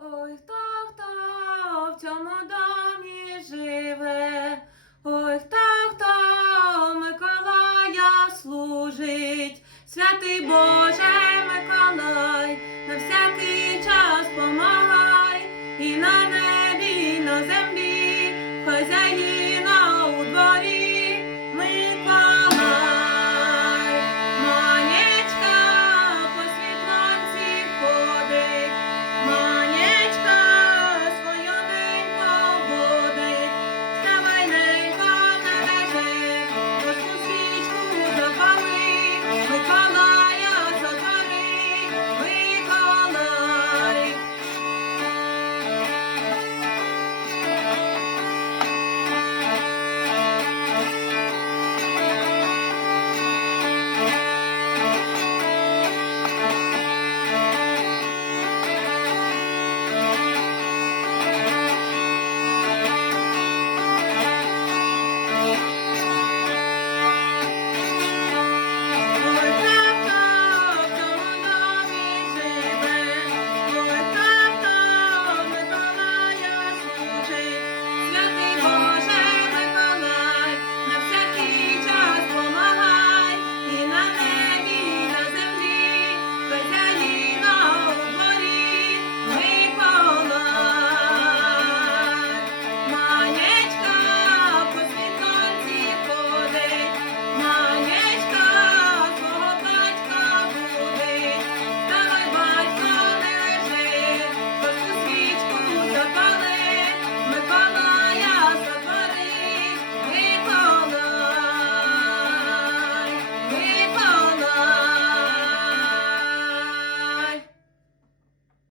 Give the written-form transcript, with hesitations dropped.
Ой, хто в цьому домі живе, ой, хто Миколая служить, святий Боже Миколай, на всякий час помагай, і на небі, і на землі